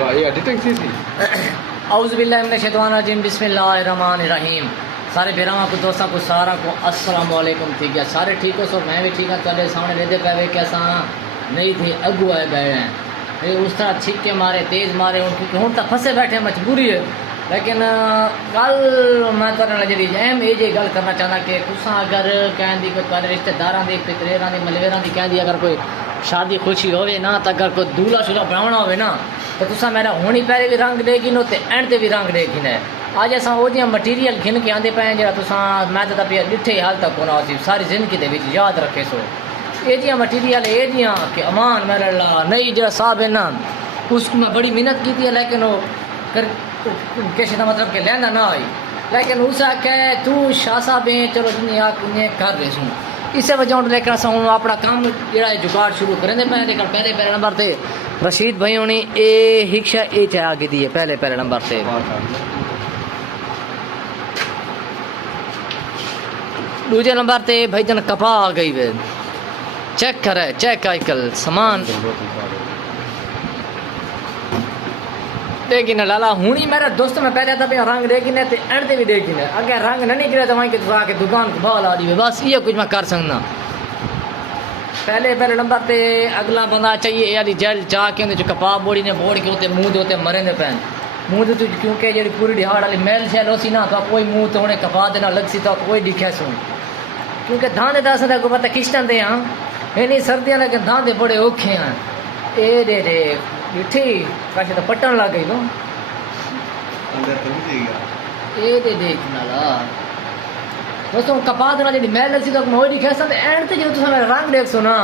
ये एडिटिंग सी औज़ुबिल्लाहिमिनश्शैतानिर्रजीम बिस्मिल्लाहिर्रहमानिर्रहीम। सारे बेरामा को दोस्तों को सारा को अस्सलाम वालेकुम। ठीक है, सारे ठीक हो? सो मैं भी ठीक है। चले सामने लेते पे कैसा नहीं थे अगू आए गए हैं ये उस तरह छिक्के मारे तेज़ मारे क्योंकि हूँ तो फंसे बैठे मजबूरी है। लेकिन गल मैं तुहाडे जी अहम ये जी गल करना चाहना कि तुसां अगर कहती कोई रिश्तेदारां दी पितरेरां दी मलवेरां दी कहती अगर कोई शादी खुशी होवे ना तो अगर कोई दूल्हा शूल्हा बनाना होवे ना तो तुसा मेरा हुणी पहले भी रंग देगी नो ते एंड ते भी रंग देगी ने। अज असां वो जियां मटीरियल घिन के आंदे पे जेह्ड़ा तुसां मैं तो पिया डिठे हाल तक कोना सी सारी जिंदगी दे विच याद रखे सो ये जियां मटीरियल ये जियां कि अमान मेरे ला नहीं जरा साहब है ना उसको मैं बड़ी मेहनत की थी लेकिन वो कर किसी का मतलब कि लहंदा ना आई लेकिन उस आखे तू शाह साहब है चलो जिन्हें आप इन्हें कर रहे सुन इस वजह लेकर अस हूँ अपना काम जोड़ा जुगाड़ शुरू करें पे लेकिन पहले नंबर से रशीद भाई होनी ए हिक्शा ए चाहे आगे दी है पहले नंबर से। दूजे नंबर से भाई जन कपा आ गई वे चेक करे चेक आजकल सामान देखी ना लाला हुणी मेरा दोस्त में पहले था रंग देखी ने एंड भी देखी ने अगर रंग न निकले तो वहीं के आके दुकान को भाव ला दी बस ये कुछ मैं कर सकना। पहले नंबर पे अगला बंदा चाहिए यार जल चाह के जो कपाब बोड़ी ने बोड़ के होते मुँह होते मरे ने पैन मुँह तो क्योंकि जी पूरी दिहाड़ वाली मैल शैल होसी ना तो कोई मुँह तो उन्हें कपा देना लग सी तो कोई दिखे सुन क्योंकि धान दस को पता किश्तन दे हाँ इन्हीं सर्दियाँ लेकिन धान दे बड़े औखे हैं ए दे मिठी काश तो पट्टन लग गई लो ए दे देख नाला दोस्तों कपा देना जी मैल लसी तो मोई दिखे सन एंड ते जो तुसा मेरा रंग देख सो ना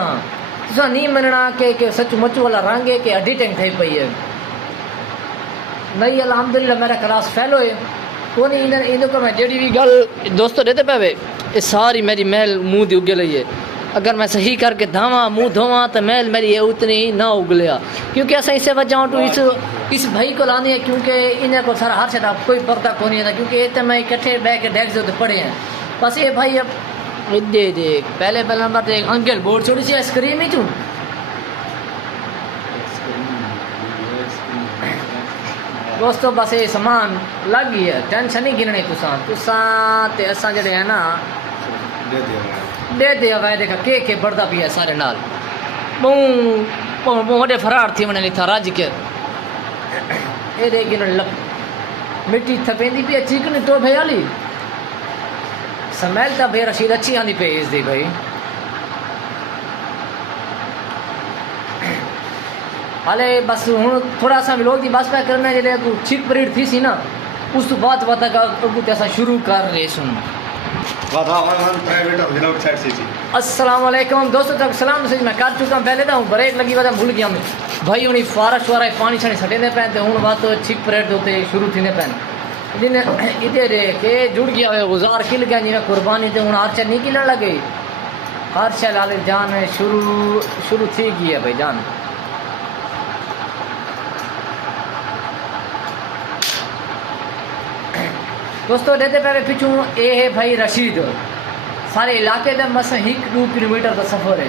तुसा नहीं मनना के सच मुच वाला रंग है कि एडिटिंग थई पई है नहीं अल्हम्दुलिल्लाह मेरा क्लास फेलो है कोनी इन को मैं जेडी भी गल दोस्तों देते पे ये सारी मेरी मैल मुंह दी उगे लई है अगर मैं सही करके धावा मुँह धोवा तो मैल मेरी ये उतनी ही ना उगलिया क्योंकि ऐसा इससे वजह टू इस भाई को लाने है क्योंकि इन्हें को सारा हर शदा कोई पर्दा को नहीं था क्योंकि ये तो मैं इकट्ठे बैठ के डेस्क से पड़े हैं बस ये भाई अब दे पहले नंबर तो एक अंकल बोर्ड छोड़ी सी स्क्रीन ही चूँ दोस्तों बस ये सामान लग गई है टेंशन नहीं गिननी तुसा ते असा जड़े है ना दे दिया वह देखा के बढ़ता पिया सारे नाल मोटे फरार थी मैंने लिखा राज के ये देखी मिट्टी थपेंदी पी चिकनी तो भैयाली स्मेल तो भैया रशीद अच्छी आंदी पे इस दी भाई हाले बस हूँ थोड़ा सा लोग दी बस पे करना जे चिक परेड थी सी ना उस तो बात ऐसा शुरू कर रहे सुन अस्सलाम वालेकुम दोस्तों तक सलाम मैसेज मैं कर चुका हूँ पहले तो ब्रेक लगी वजह भूल गया मैं भाई उन्हीं फारश वारा पानी छानी सटे पैन हूँ बात तो छिक परेड होते शुरू थी पैन जिन्हें इधर के जुड़ गया हुआ गुजार खिल गया जिन्हें कुर्बानी थे हूँ हर शह नहीं खिलन लगे हर शह लाल जान शुरू थी गई है भाई जान दोस्तों देते पे पिछू ये है भाई रशीद सारे इलाके का मस 1-2 किलोमीटर का सफ़र है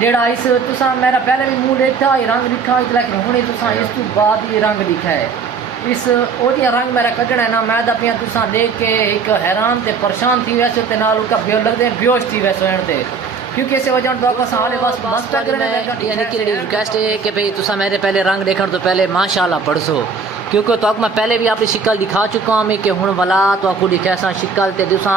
जेड़ा इस तुसा मेरा पहले भी मुँह देखा ये रंग दिखा लेकिन हूँ तुसा इस तो बाद ये रंग दिखा है इस ओदिया रंग मेरा कटना है ना मैं दपिया तुसा देख के एक हैरान ते परेशान थी वैसे ते नाल उनका लगते बेहोश थी वैसे होने क्योंकि इस वजह तो बस हाले बस रिक्वेस्ट है कि भाई तुसा मेरे पहले रंग देखने तो पहले माशाल्लाह पढ़सो क्योंकि तो मैं पहले भी अपनी शिकल दिखा चुका हूँ कि हूँ वाला तो आपको दिखा सा शिकल ते तुसा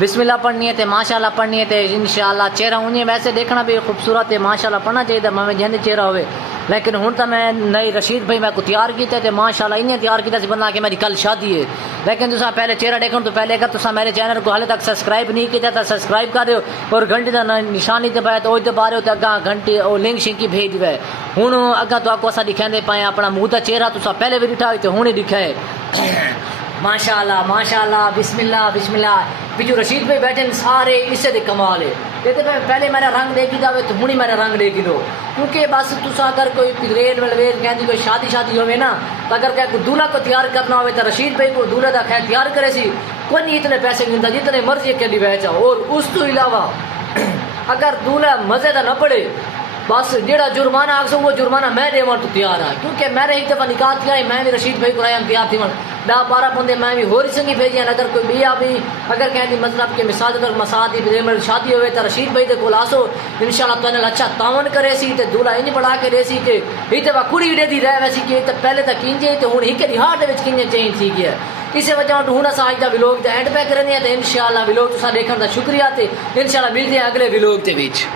बिस्मिल्लाह पढ़नी है तो माशाल्लाह पढ़नी है तो इंशाल्लाह चेहरा उन्हें वैसे देखना भी खूबसूरत है माशाल्लाह पढ़ना चाहिए मैं जैसे चेहरा होवे लेकिन हूँ तो मैं नई रशीद भाई मैं को तैयार किया तो माशाल्लाह इन्हें तैयार किया बंदा कि मेरी कल शादी है लेकिन तुसा पहले चेहरा देखो तो पहले अगर तुसा मेरे चैनल को हाले तक सब्सक्राइब नहीं किया तो सब्सक्राइब कर दो और घंटे का निशानी दबाए तो उस बारे तो अगर घंटे और लिंक शिंकी भेज दे हूँ अगर तो आपको असा दिखाते पाए अपना मुँह का चेहरा तुसा पहले भी दिखा तो हूँ दिखा है माशाल्लाह माशाल्लाह बिस्मिल्लाह बिस्मिल्लाह बिजू रशीद भाई बैठे सारे इससे दे कमाल है देखते पहले मेरा रंग देखी जाए तो हूँ मेरा रंग देखी दो क्योंकि बस तुसा अगर कोई रेल वलवेल कहती कोई शादी हो ना तो अगर क्या दूल्हा को तैयार करना हो तो रशीद भाई को दूल्हे का खैर तैयार करे सी कोई नहीं इतने पैसे गिनता जितने मर्जी के लिए बेचा और उस तो इलावा अगर दूल्हा मजे का न पड़े बस जेड़ा जुर्माना आखो वो जुर्माना मैं देवन तो तैयार है, क्योंकि मैंने एक दफ़ा निकाह किया है, मैं भी रशीद भाई को तैयार थी वन 10-12 बंदे मैं भी होरी संगी भेजे। अगर कोई बिया भी अगर कहती मतलब कि मिसाल अगर मसाद की शादी होवे तो रशीद भाई के कोलासो इंशाल्लाह तुम अच्छा तावन करे सी ते दूल्हा इंज बढ़ा के रेसी कि इतने वा कुड़ी डे दी रह वैसी कि पहले तक किंजे तो हुण हिक दी हार दे विच किंजे चेंज थी गया। इस वजह तो हूँ अस अज का विलोक एंड पे करने इंशाल्लाह विलोक तुसा देखने का शुक्रिया। इंशाल्लाह मिलते हैं अगले विलोक के बीच।